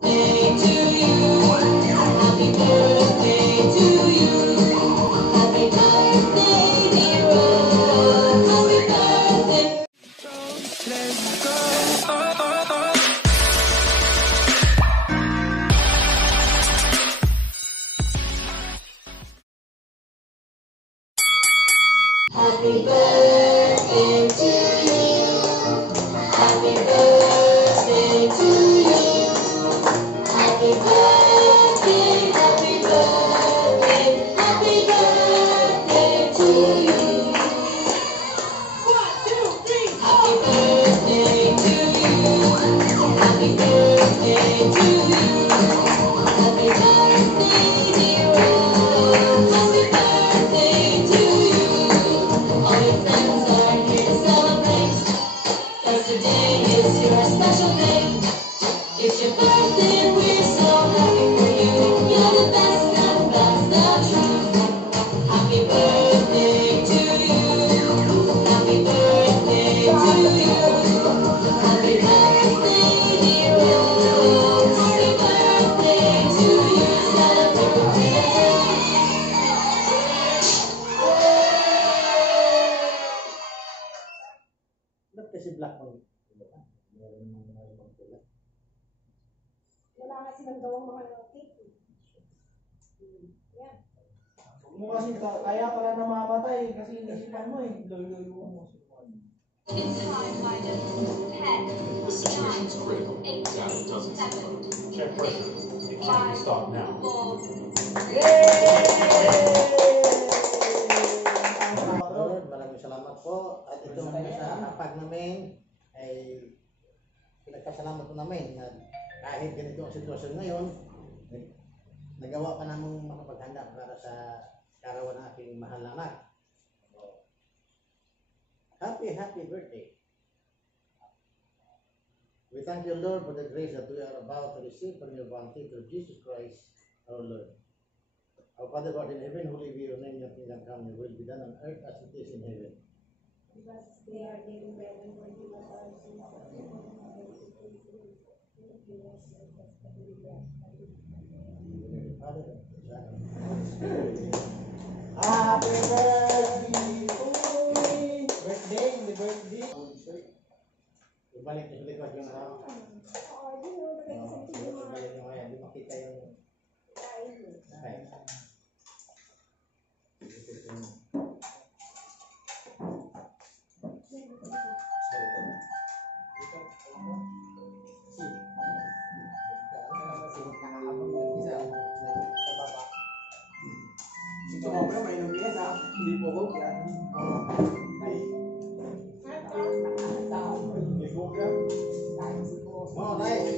Happy birthday to you. Happy birthday to you. Happy birthday, happy birthday, happy birthday to you. 1, 2, 3, 4. Happy birthday to you. Happy birthday to you. Happy birthday, dear Rose. Happy birthday to you. All your friends are here to celebrate, 'cause today is your special day. It's your birthday, we're so happy for you. You're the best and that's the truth. Happy birthday to you. Happy birthday to you. Happy birthday, dear Rose. Happy birthday to you. Celebrate. Ba't kasi black on? Meron naman mga ibang kulay. Wala nga silang gawang mga cake. Yan. Huwag mo kasi kaya pala namamatay kasi inisipan mo eh. Loyo-loyo mo. It's time minus 10, 9, 8, 7, Check pressure. It can't be stopped now. 4, Lord, maraming salamat po. At ito mga sa hapag namin ay pinagpasalamat po namin na kahit ganito ang sitwasyon ngayon, nagawa pa namang makapaghanda para sa karawan ng aking mahal na anak. Happy birthday. We thank you, Lord, for the grace that we are about to receive from your bounty through Jesus Christ, our Lord. Our Father God in heaven, holy be your name, your kingdom come, your will be done on earth as it is in heaven. Because they are daily bread and forgive us our sins. Happy birthday to me. Birthday, the birthday. Ibalik niyo sa likod yung araw. Ibalik niyo ngayon, di makita yung ay. Ito mo pa may lumias ha, hindi po ko yan. Ay. Hindi po yan. Oh, nice.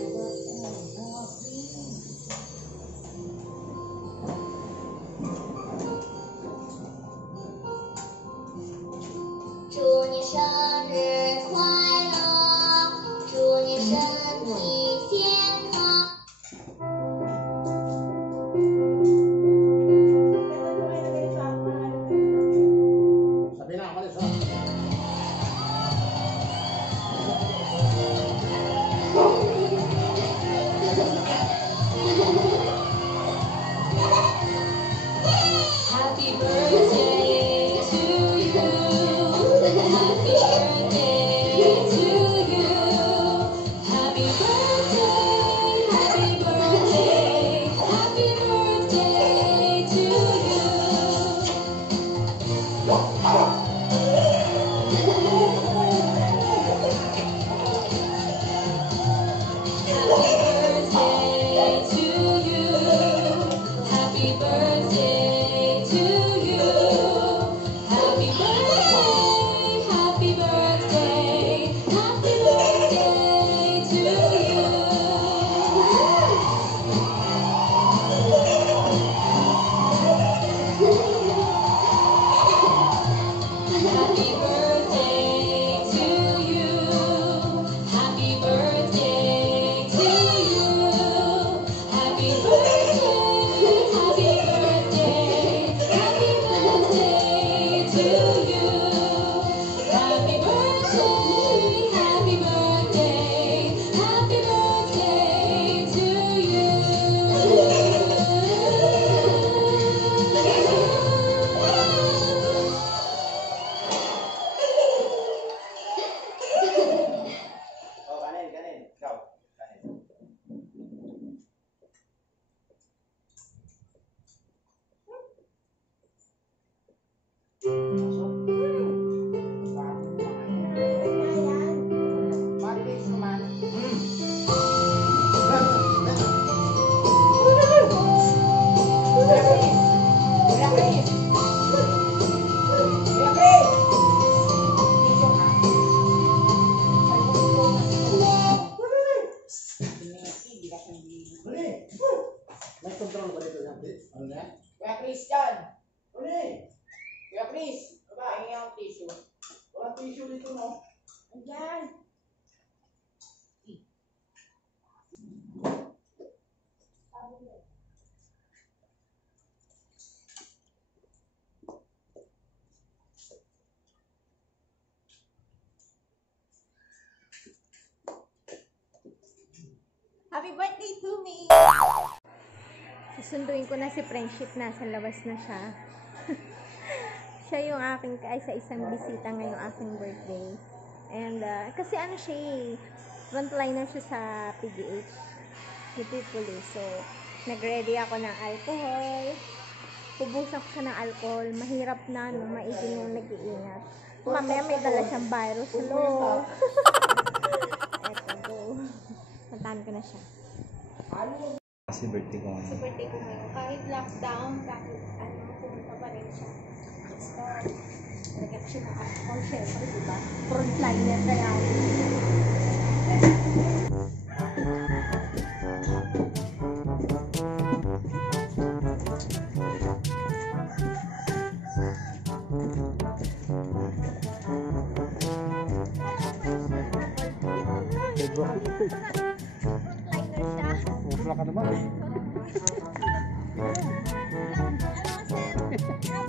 Uli! May control ba dito ng bit? Ano na? Kuya Christian! Uli! Kuya Chris! Baba, hingi ang tissue. Walang tissue dito, no? Andyan! Happy birthday to me! Susunduin ko na si Friendship, nasa labas na siya. Siya yung aking, ay sa isang bisita ngayong aking birthday. And, kasi ano siya frontliner siya sa PGH. Beautifully. So, nag-ready ako ng alcohol. Pubusan ko siya ng alcohol. Mahirap na, no? Maiging yung nag-iingat. Mamaya may dala siyang virus. Hello! Eto, go. Puntahan ko na siya. Kasi birthday ko Sa ngayon. birthday ko ngayon, kahit lockdown, kahit ano, pumunta pa rin siya. So, nagkat siya na ako, syempre, diba? Frontliner kaya. Frontliner siya. Wala ka naman.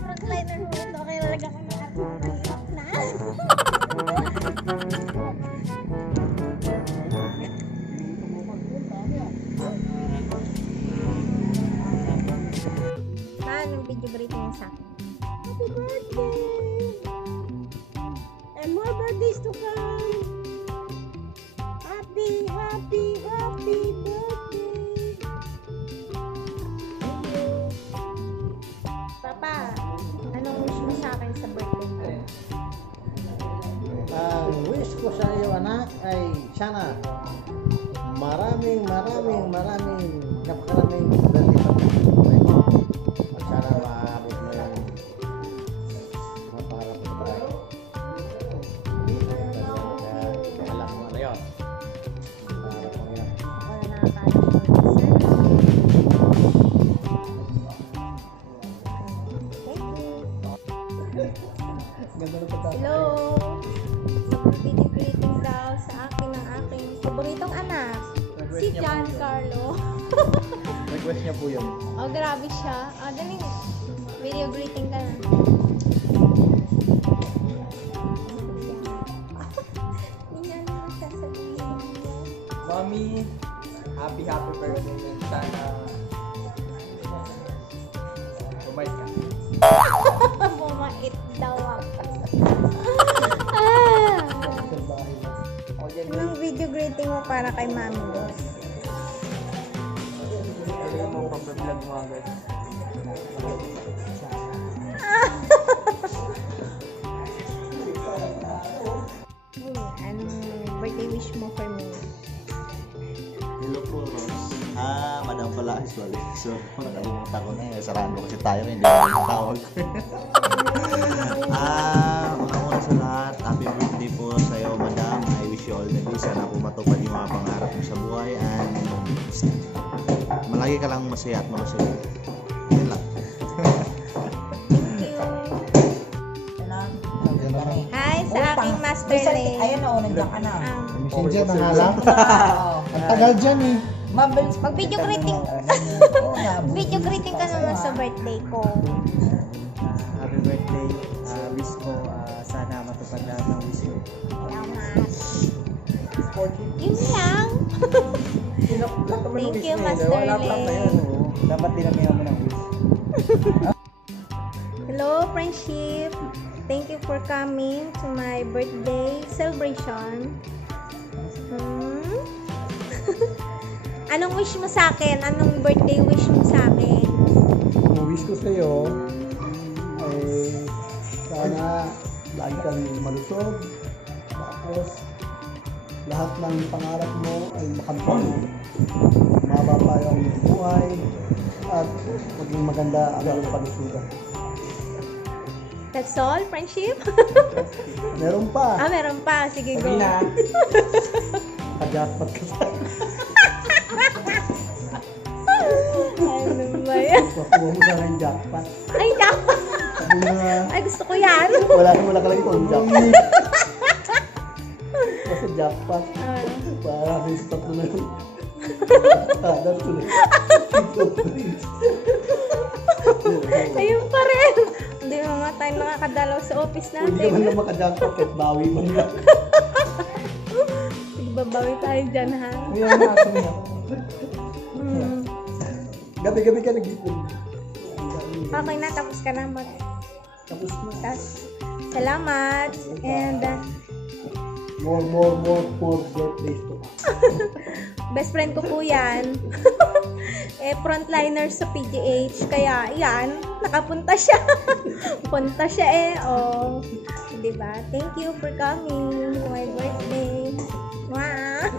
Frontliner mo ito, kaya lalagyan ko ng artist na. Anong video greeting niya sa akin? Happy birthday! And more birthdays to come! Happy birthday! Papa, anong wish mo sa akin sa birthday ko? Ang wish ko sa iyo, anak, ay sana maraming napakaraming birthday pa mo. At sana maabot mo yung mga pangarap mo sa buhay. Kaya alam mo na yun. Pangarap mo yun. Ako na nakakaalam ko. Ganda na pagka. Hello! Video greeting daw sa akin ng aking paboritong anak, si Giancarlo. Request niya po yun. Oh, grabe siya. Oh, dali. Video greeting ka na. Hindi niya naman sasabihin. Mami, happy birthday. Sana bumait ka. Bumait daw ako. O yan, Anong video greeting mo para kay Mami mo? kaya mo pag-vlog mga guys. Anong birthday wish mo for me? Hello po, Rose. Madam pala, sorry. So, nakalimutan ko na eh. Sarahan ko kasi tayo, hindi ko rin tawag. Una sa lahat, happy birthday po sa iyo, madam. I wish you all the best. Sana po matupad yung mga pangarap mo sa buhay. And malagi ka lang masaya at malusog. Yun lang. Hi sa aking master lane. Ayan o, nandiyan ka na. Messenger ng halap. Ang tagal dyan eh. Mabilis Mag-video greeting. Video greeting ka naman sa birthday ko. Happy birthday. Wish ko sana matupad lahat ng wish ko. Salamat. Yun lang. Thank you, Master Wala pa na yun. Lane. Oh. Dapat dinamihan mo ng wish. Hello, friendship. Thank you for coming to my birthday celebration. Anong wish mo sa akin? Anong birthday wish mo sa akin? Ang wish ko sa iyo ay sana lagi kang malusog, tapos lahat ng pangarap mo ay makamtan mo. Mahaba pa yung buhay at maging maganda ang iyong panusugan. That's all, friendship? Meron pa, Meron pa. Sige, go. Sabi na. kajackpot ka sa Kuha mo sa akin jackpot. Ay, dapat. Sabi mo na, Ay, gusto ko yan. wala nakalagay kung jackpot. Basta jackpot. Para rin sa tatlo na yun. That's tuloy. Ayun pa rin. Hindi mo nga tayo nakakadalaw sa office Hindi naman natin. na maka-jackpot kahit bawi man lang. Babawi tayo dyan, ha? Ngayon na ako na. Mm. Gabi-gabi ka nag-ipon. Okay na, tapos ka na mag... Tapos na. Tas, salamat. And More birthdays to come. best friend ko po yan. Frontliner sa PGH. Kaya, yan, nakapunta siya. Punta siya oh. Diba? Thank you for coming to my birthday. Wow!